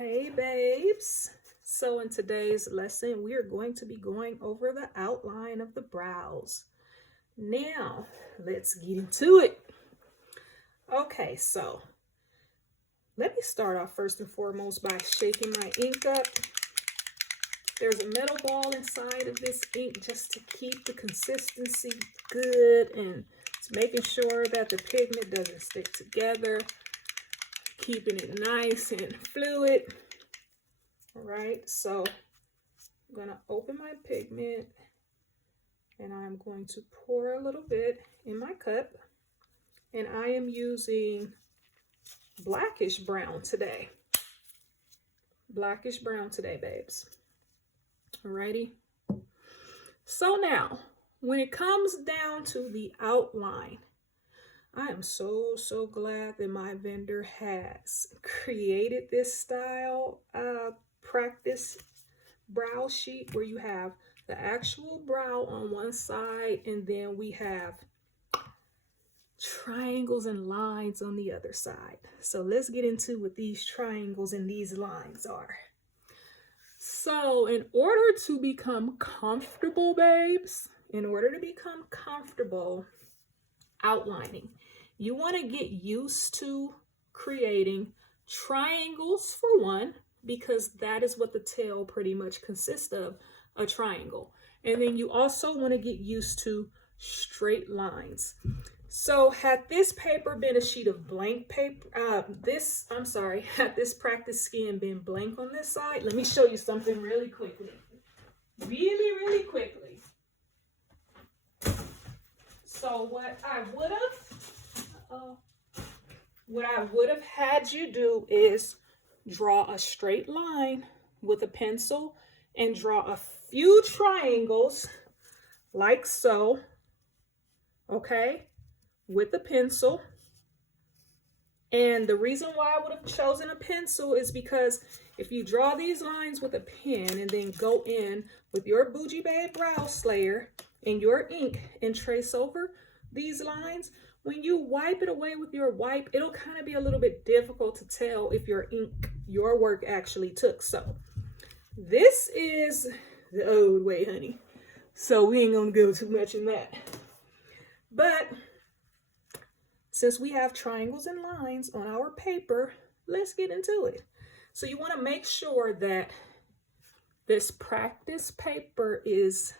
Hey babes, so in today's lesson we are going to be going over the outline of the brows. Now let's get into it. Okay, so let me start off first and foremost by shaking my ink up. There's a metal ball inside of this ink just to keep the consistency good, and it's making sure that the pigment doesn't stick together, keeping it nice and fluid. All right, so I'm going to open my pigment and I'm going to pour a little bit in my cup, and I am using blackish brown today. Blackish brown today, babes. Alrighty. So now, when it comes down to the outline, I am so glad that my vendor has created this style practice brow sheet where you have the actual brow on one side and then we have triangles and lines on the other side. So let's get into what these triangles and these lines are. So in order to become comfortable, babes, in order to become comfortable outlining, you want to get used to creating triangles for one, because that is what the tail pretty much consists of, a triangle. And then you also want to get used to straight lines. So had this paper been a sheet of blank paper, had this practice skin been blank on this side, let me show you something really quickly. Really quickly. So what I would have had you do is draw a straight line with a pencil and draw a few triangles like so, okay, with a pencil. And the reason why I would have chosen a pencil is because if you draw these lines with a pen and then go in with your Bougie Babe Brow Slayer and your ink and trace over these lines, when you wipe it away with your wipe, it'll kind of be a little bit difficult to tell if your ink, your work actually took. So this is the old way, honey. So we ain't gonna go too much in that. But since we have triangles and lines on our paper, let's get into it. So you want to make sure that this practice paper is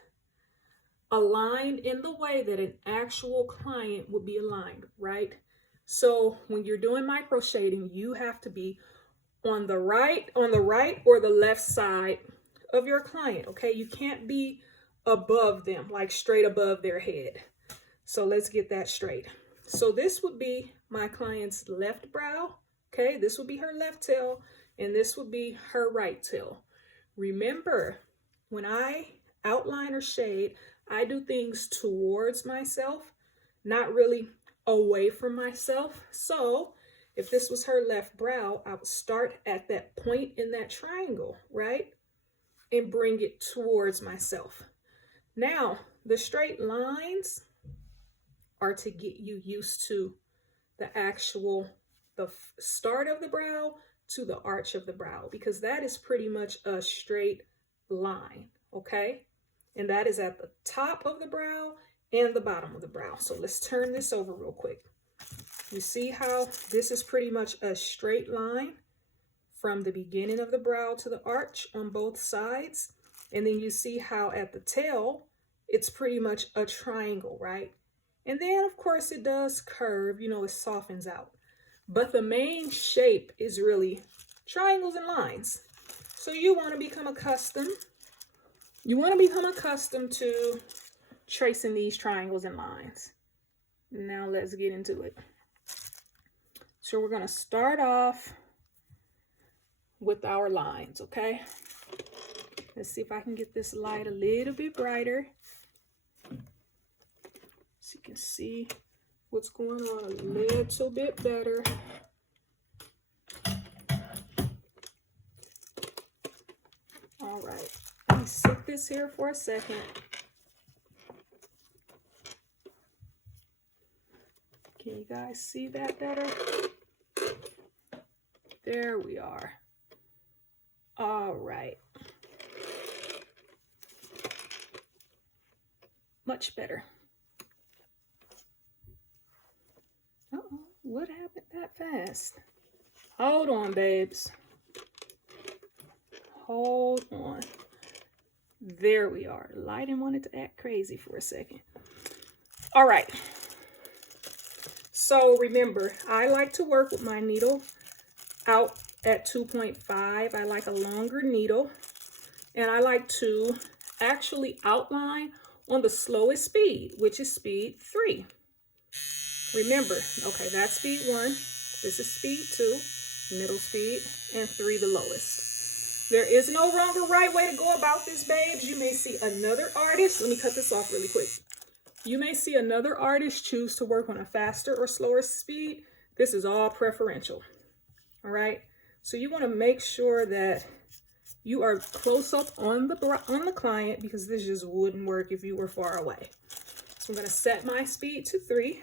aligned in the way that an actual client would be aligned, right? So when you're doing micro shading, you have to be on the right or the left side of your client, okay? You can't be above them, like straight above their head. So let's get that straight. So this would be my client's left brow, okay? This would be her left tail, and this would be her right tail. Remember, when I outline or shade, I do things towards myself, not really away from myself. So if this was her left brow, I would start at that point in that triangle, right? And bring it towards myself. Now, the straight lines are to get you used to the start of the brow to the arch of the brow, because that is pretty much a straight line, okay? And that is at the top of the brow and the bottom of the brow. So let's turn this over real quick. You see how this is pretty much a straight line from the beginning of the brow to the arch on both sides. And then you see how at the tail, it's pretty much a triangle, right? And then of course it does curve, it softens out. But the main shape is really triangles and lines. So you want to become accustomed to tracing these triangles and lines. Now let's get into it. So we're going to start off with our lines, okay? Let's see if I can get this light a little bit brighter, so you can see what's going on a little bit better. All right, let me sit this here for a second. Can you guys see that better? There we are. All right. Much better. Uh-oh, what happened that fast? Hold on, babes. Hold on. There we are. The lighting wanted to act crazy for a second. All right. So remember, I like to work with my needle out at 2.5. I like a longer needle, and I like to actually outline on the slowest speed, which is speed 3. Remember, okay, that's speed 1. This is speed 2, middle speed, and 3 the lowest. There is no wrong or right way to go about this, babes. You may see another artist. Let me cut this off really quick. You may see another artist choose to work on a faster or slower speed. This is all preferential. All right. So you want to make sure that you are close up on the client, because this just wouldn't work if you were far away. So I'm going to set my speed to 3.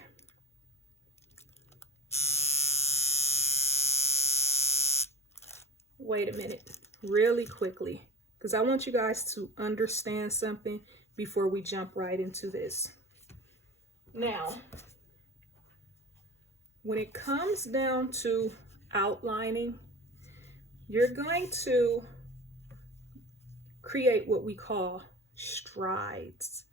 Wait a minute, really quickly, because I want you guys to understand something before we jump right into this. Now, when it comes down to outlining, you're going to create what we call strides.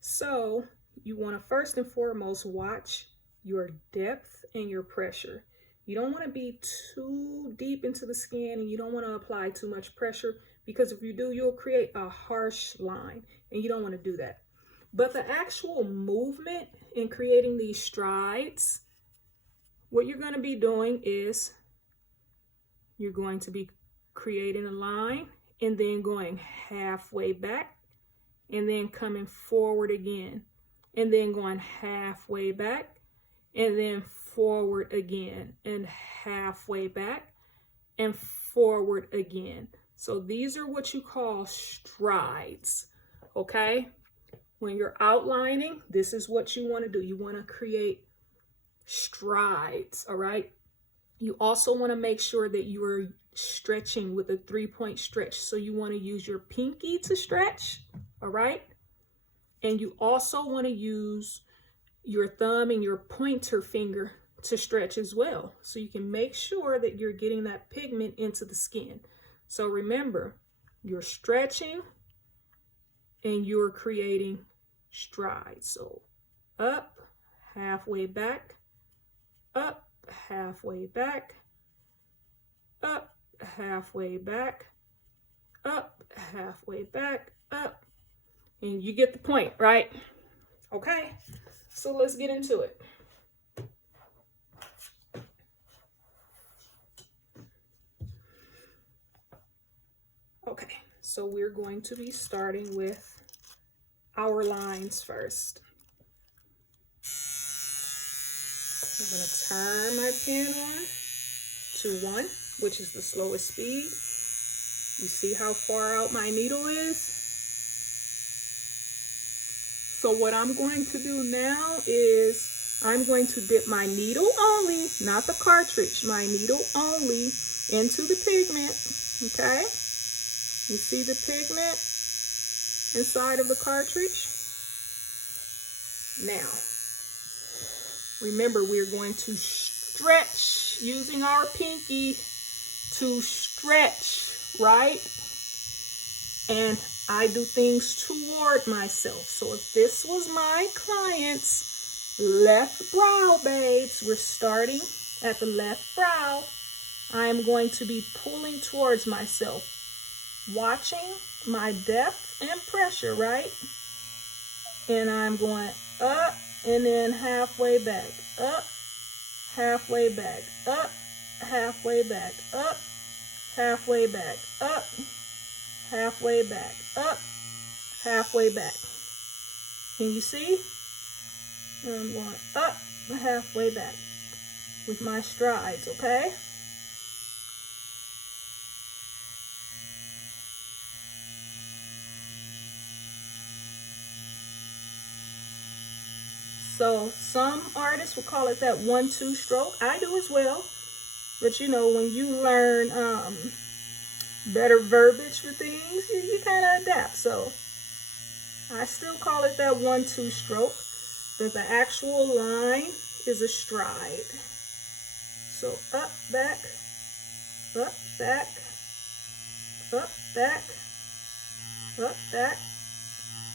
So you want to first and foremost watch your depth and your pressure. You don't want to be too deep into the skin, and you don't want to apply too much pressure, because if you do, you'll create a harsh line, and you don't want to do that. But the actual movement in creating these strides, what you're going to be doing is you're going to be creating a line and then going halfway back and then coming forward again and then going halfway back and then forward again and halfway back and forward again. So these are what you call strides, okay? When you're outlining, this is what you want to do. You want to create strides, all right? You also want to make sure that you are stretching with a 3-point stretch. So you want to use your pinky to stretch, all right? And you also want to use your thumb and your pointer finger to stretch as well, so you can make sure that you're getting that pigment into the skin. So remember, you're stretching and you're creating strides. So up, halfway back, up, halfway back, up, halfway back, up, halfway back, up. And you get the point, right? Okay, so let's get into it. Okay, so we're going to be starting with our lines first. I'm going to turn my pen on to 1, which is the slowest speed. You see how far out my needle is? So what I'm going to do now is I'm going to dip my needle only, not the cartridge, my needle only into the pigment, okay? You see the pigment inside of the cartridge? Now, remember, we're going to stretch using our pinky to stretch, right? And I do things toward myself. So if this was my client's left brow, babes, we're starting at the left brow. I'm going to be pulling towards myself, watching my depth and pressure, right? And I'm going up and then halfway back, up, halfway back, up, halfway back, up, halfway back, up, halfway back, up, halfway back. Can you see? And I'm going up, halfway back with my strides, okay? So some artists will call it that 1-2 stroke. I do as well. But you know, when you learn better verbiage for things, you kind of adapt. So I still call it that 1-2 stroke, but the actual line is a stride. So up, back, up, back, up, back, up, back,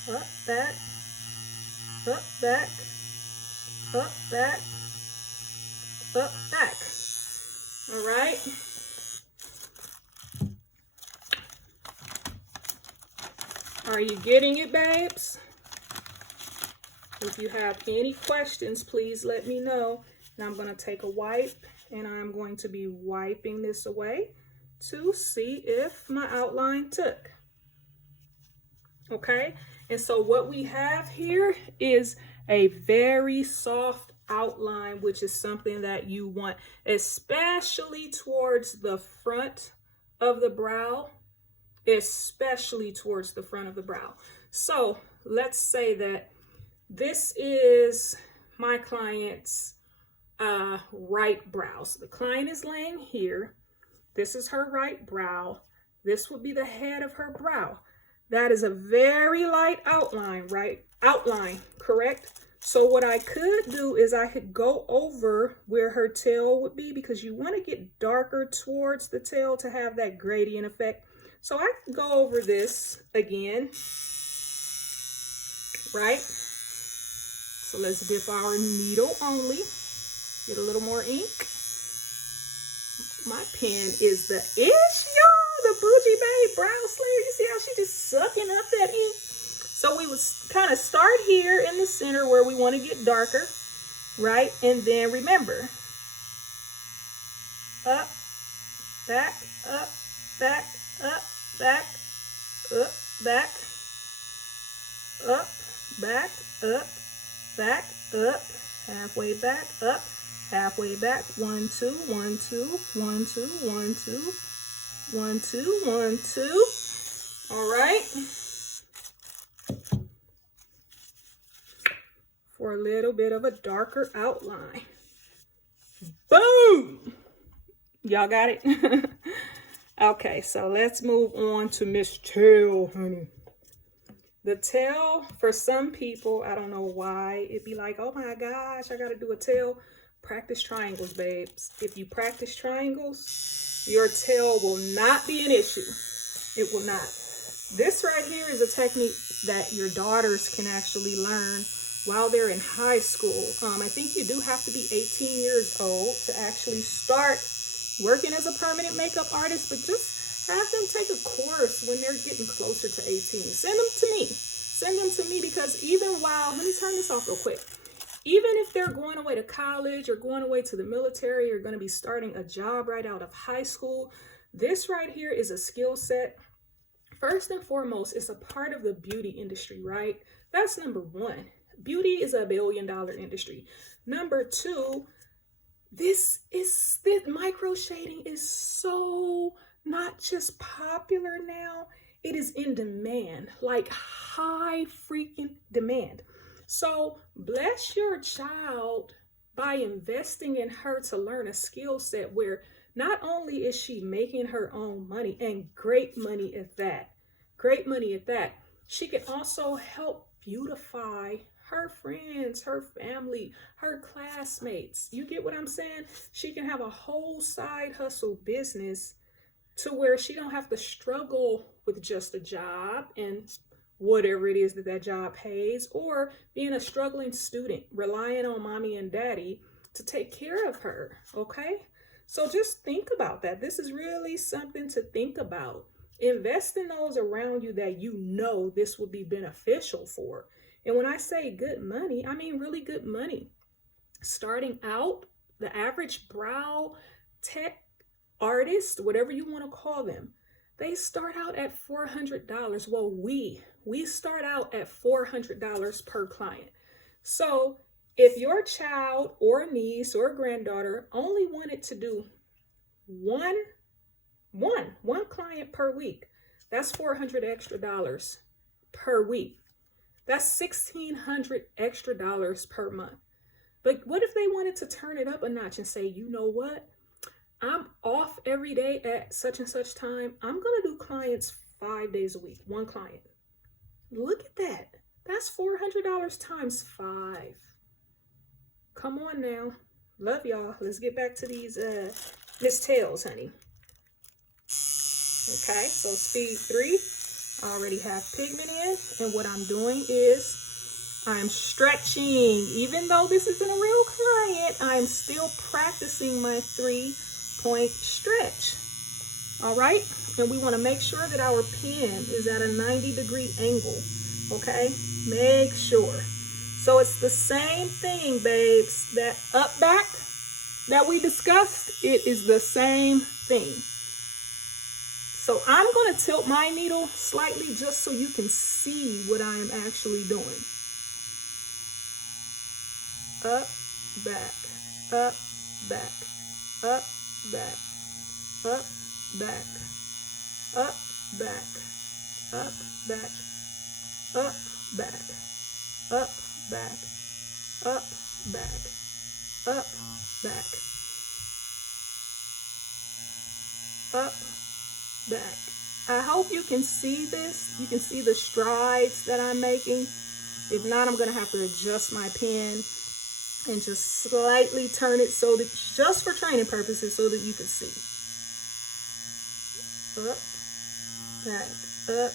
up, back, up, back, up, back, up, back. All right. Are you getting it, babes? If you have any questions, please let me know. And I'm going to take a wipe and I'm going to be wiping this away to see if my outline took. Okay, and so what we have here is a very soft outline, which is something that you want, especially towards the front of the brow, especially towards the front of the brow. So let's say that this is my client's right brow. So the client is laying here. This is her right brow. This would be the head of her brow. That is a very light outline, right? Outline, correct? So what I could do is I could go over where her tail would be, because you want to get darker towards the tail to have that gradient effect. So I could go over this again, right? So let's dip our needle only. Get a little more ink. My pen is the ish, y'all. The Bougie Babe Brow Slayer. You see how she just sucking up that ink? So we would kind of start here in the center where we want to get darker, right? And then remember, up, back, up, back, up, back, up, back, up, back, up, back, up, halfway back, up, halfway back. 1, 2, 1, 2, 1, 2, 1, 2, 1, 2, 1, 2. All right. For a little bit of a darker outline. Boom! Y'all got it? Okay, so let's move on to Miss Tail, honey. The tail, for some people, I don't know why, it'd be like, oh my gosh, I gotta do a tail. Practice triangles, babes. If you practice triangles, your tail will not be an issue. It will not. This right here is a technique that your daughters can actually learn while they're in high school. I think you do have to be 18 years old to actually start working as a permanent makeup artist, but just have them take a course when they're getting closer to 18. Send them to me. Send them to me, because even while, let me turn this off real quick. Even if they're going away to college or going away to the military or going to be starting a job right out of high school, this right here is a skill set. First and foremost, it's a part of the beauty industry, right? That's number one. Beauty is a $1 billion industry. Number two, this micro shading is so not just popular now, it is in demand, like high freaking demand. So bless your child by investing in her to learn a skill set where not only is she making her own money, and great money at that, she can also help beautify her friends, her family, her classmates. You get what I'm saying? She can have a whole side hustle business to where she don't have to struggle with just a job and whatever it is that job pays, or being a struggling student, relying on mommy and daddy to take care of her, okay? So just think about that. This is really something to think about. Invest in those around you that you know this will be beneficial for. And when I say good money, I mean really good money. Starting out, the average brow tech artist, whatever you want to call them, they start out at $400. Well, we start out at $400 per client. So if your child or niece or granddaughter only wanted to do one client per week, that's $400 extra per week. That's $1,600 extra per month. But what if they wanted to turn it up a notch and say, you know what? I'm off every day at such and such time. I'm going to do clients 5 days a week, one client. Look at that. That's $400 times 5. Come on now. Love y'all. Let's get back to these Miss Tails, honey. Okay, so speed 3. I already have pigment in, and what I'm doing is I'm stretching. Even though this isn't a real client, I'm still practicing my 3-point stretch. All right, and we want to make sure that our pen is at a 90-degree angle. Okay, make sure. So it's the same thing, babes. That up back that we discussed, it is the same thing. So I'm going to tilt my needle slightly just so you can see what I am actually doing. Up, back, up, back, up, back, up, back, up, back, up, back, up, back, up, back, up, back, up, back, up, back. I hope you can see this. You can see the strides that I'm making. If not, I'm going to have to adjust my pen and just slightly turn it so that, just for training purposes, so that you can see. Up, back, up,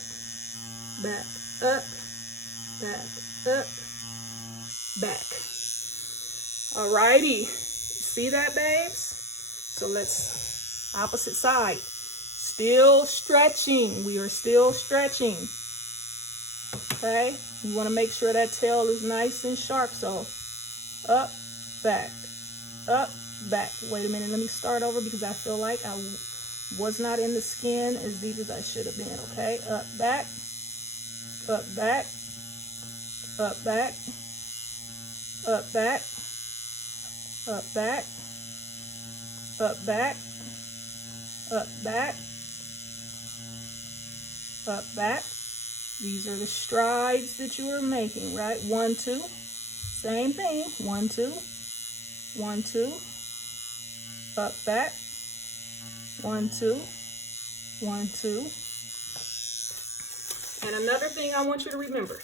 back, up, back, up, back. Alrighty. See that, babes? So let's, opposite side. Still stretching. We are still stretching. Okay? You want to make sure that tail is nice and sharp. So up, back, up, back. Wait a minute. Let me start over because I feel like I was not in the skin as deep as I should have been. Okay? Up, back, up, back, up, back, up, back, up, back, up, back, up, back, up, back. These are the strides that you are making, right? 1, 2. Same thing. 1, 2. 1, 2. Up, back. 1, 2. 1, 2. And another thing I want you to remember.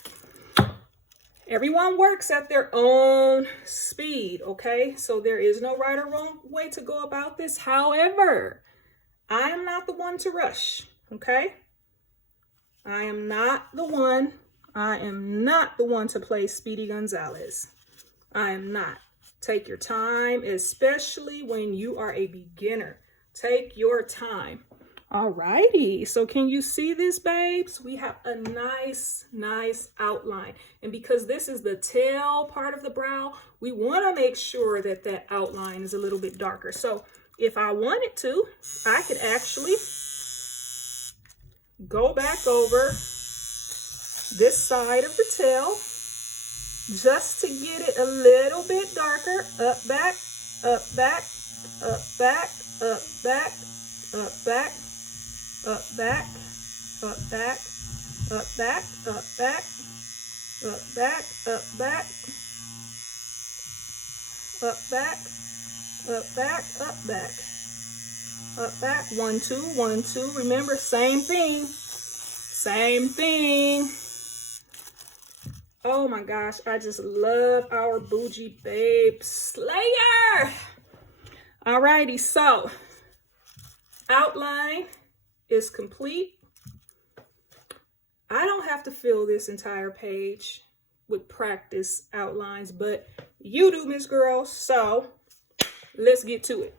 Everyone works at their own speed, okay? So there is no right or wrong way to go about this. However, I am not the one to rush, okay? I am not the one to play Speedy Gonzalez. I am not. Take your time, especially when you are a beginner. Take your time. Alrighty, so can you see this, babes? We have a nice outline. And because this is the tail part of the brow, we want to make sure that that outline is a little bit darker. So if I wanted to, I could actually go back over this side of the tail just to get it a little bit darker. Up, back, up, back, up, back, up, back, up, back, up, back, up, back, up, back, up, back, up, back, up, back, up, back, up, back, up, back, up, back. 1, 2, 1, 2. Remember, same thing. Same thing. Oh my gosh, I just love our bougie babe slayer. Alrighty, so outline is complete. I don't have to fill this entire page with practice outlines, but you do, Miss Girl. So let's get to it.